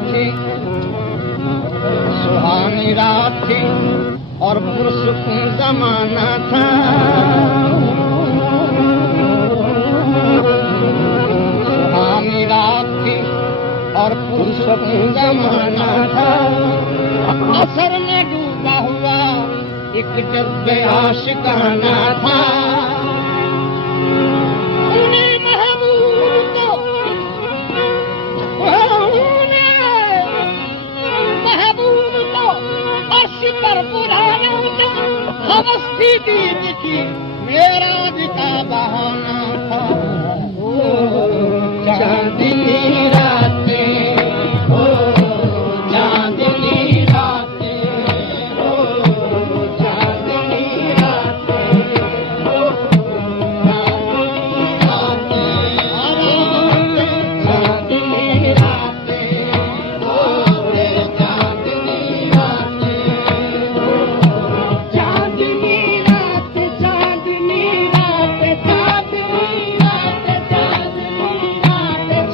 थी, सुहानी रात थी और पुरसुकून जमाना था। सुहानी रात थी और पुरसुकून जमाना था। असर में डूबा हुआ एक जज्बे आशिकाना था। हवस्ती दीद की मेराज का बहाना था। चांदनी रातें, चांदनी रातें, चांदनी रातें, चांदनी रातें,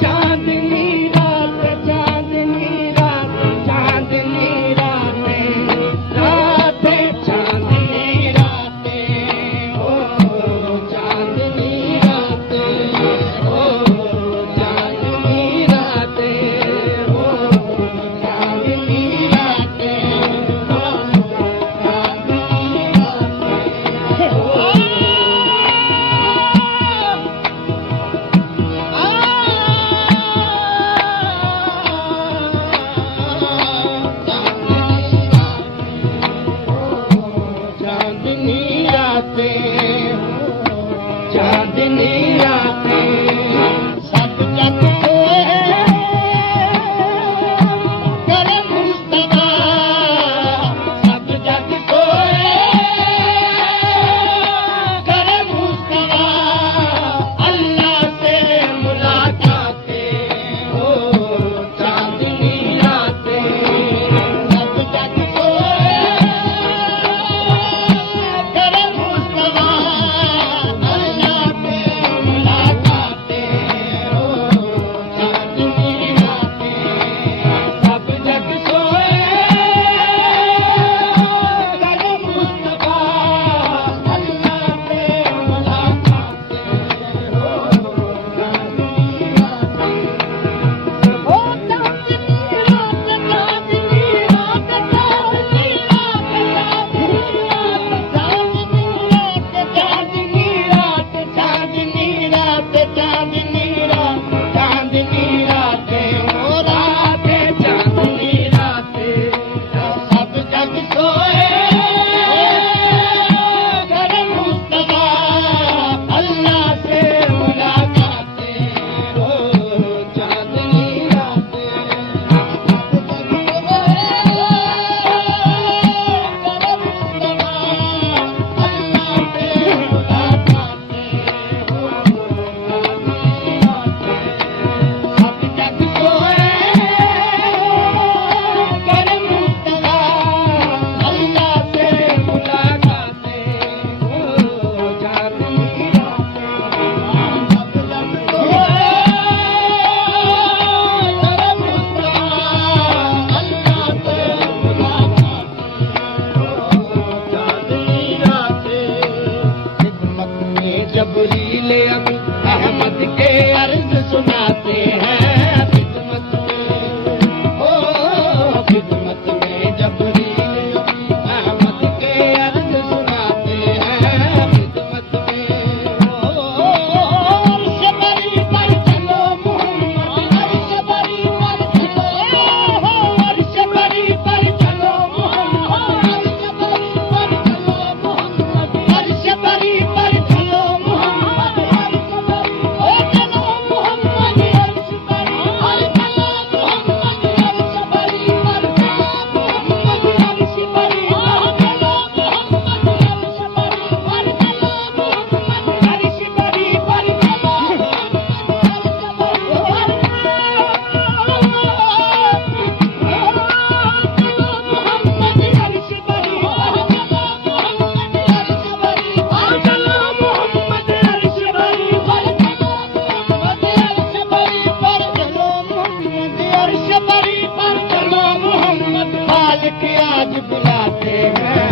के आज बुलाते हैं।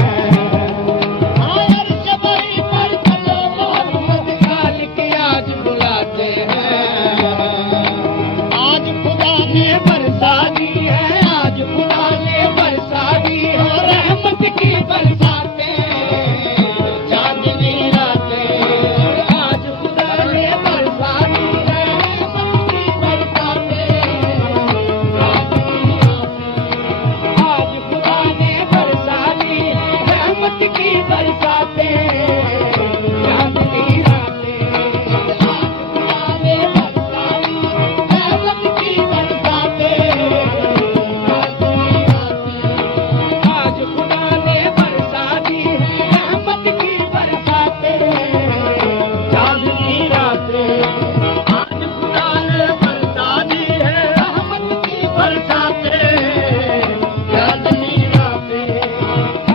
अर्श भरी पर चलो मोहम्मद काल के आज बुलाते हैं। आज खुदा ने बरसा दी है, आज खुदा ने बरसा दी है रहमत की बरसातें, चांदनी रातें। आज खुदा ने बरसा दी है रहमत की बरसातें, आज खुदा ने बरसा दी रहमत की बरसातें, चांदनी रातें। आज खुदा ने बरसा दी रहमत की बरसातें, आज खुदा ने बरसा दी रहमत की बरसातें, चांदनी रातें। आज खुदा ने बरसा दी है रहमत की बरसातें, चांदनी रातें।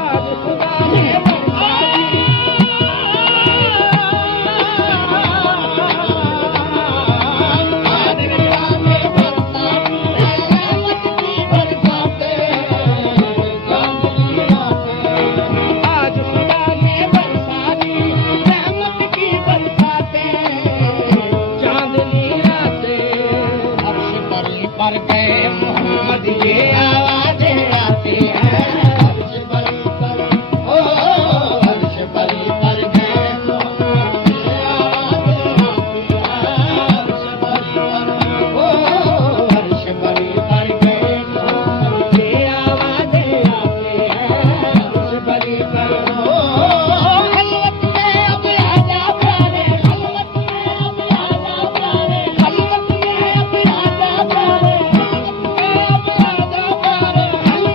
आज खुदा ने बरसा दी, आज खुदा ने बरसा दी रहमत की बरसातें, चांदनी रातें। आज खुदा ने बरसा दी रहमत की बरसातें, चांदनी रातें। अर्श परी पर गए मोहम्मद ये आवाजें आती हैं। अर्श परी पर, ओ अर्श परी पर गए मोहम्मद ये आवाजें आती हैं। अर्श परी पर, ओ अर्श परी पर गए मोहम्मद ये आवाजें आती हैं। अर्श परी पर, ओ खलवत में अब आजा प्यारे, खलवत में अब आजा प्यारे, खलवत में अब आजा प्यारे, खलवत में अब आजा प्यारे, खलवत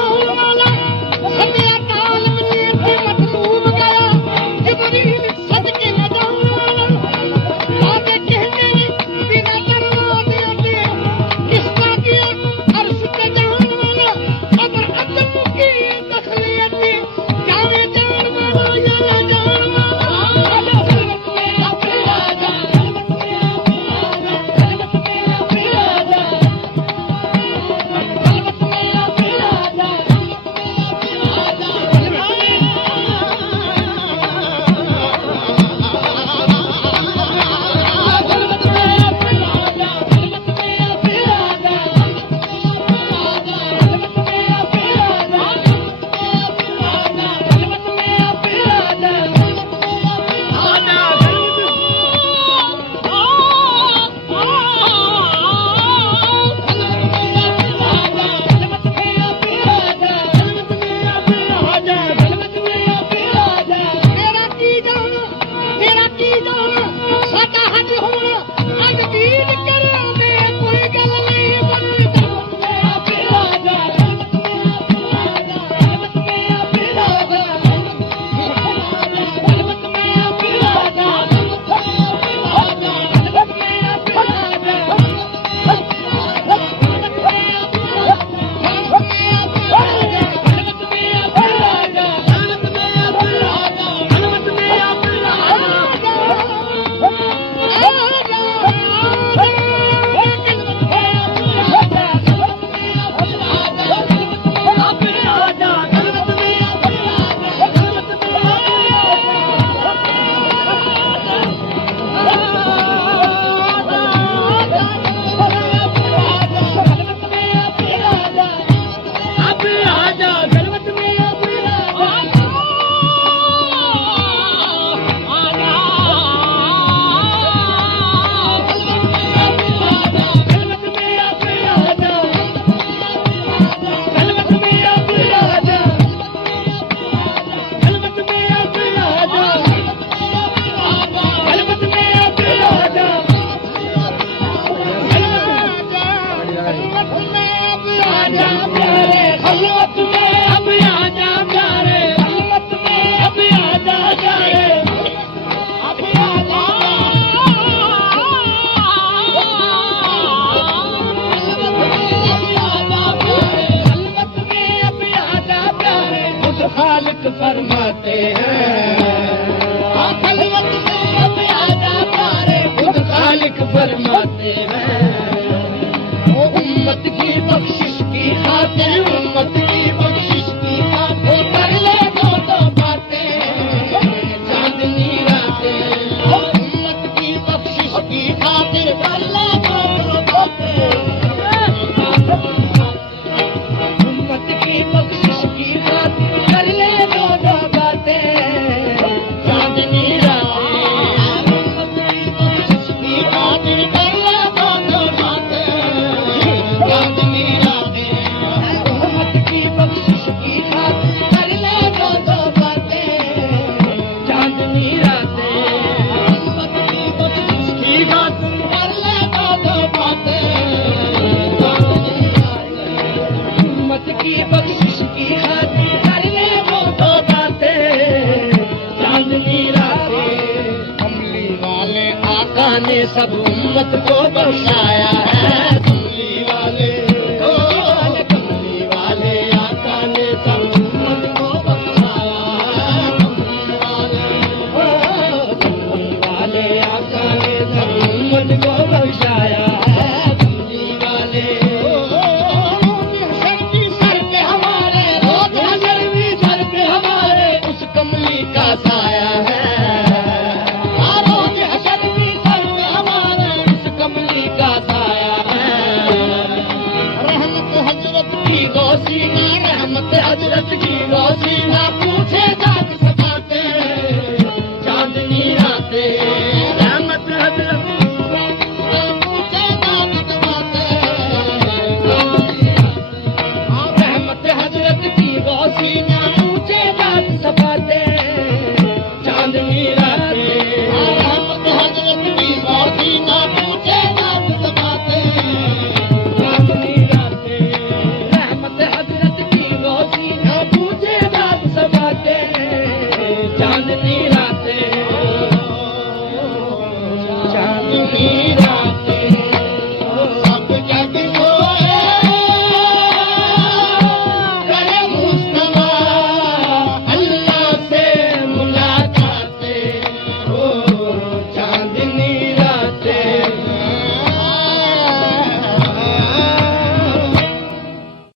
आने वाला सदिया काल में ये मतलूब गया जिब्रील सदके न जाने वाला बातें कहने बिना दरवाजे के किसका किया अर्श पे जाने वाला अगर अदम की दखलियत जाने जान वाला या ना जान वाला कलमत में अपने राजा कलमत में अपने राजा कलमत में अपने राजा कलमत में अपने राजा फरमाते हैं खलवत में अब आजा प्यारे खुद खालिक फरमाते हैं वो उम्मत की बख्शिश की खातिर उम्मत की बख्शिश की खातिर कर ले दो बातें चांदनी रातें वो उम्मत की बख्शिश की खातिर कर ले दो बातें उम्मत की बख्शिश की खातिर कर ले ने सब उम्मत को बख्शाया है कमली वाले आका ने सब उम्मत को बख्शाया है कमली वाले आका ने सब उम्मत को बख्शाया है कमली वाले हशर की सर पे हमारे रोज हशर भी सर पे हमारे उस कमली का साया है हजरत की रोशनी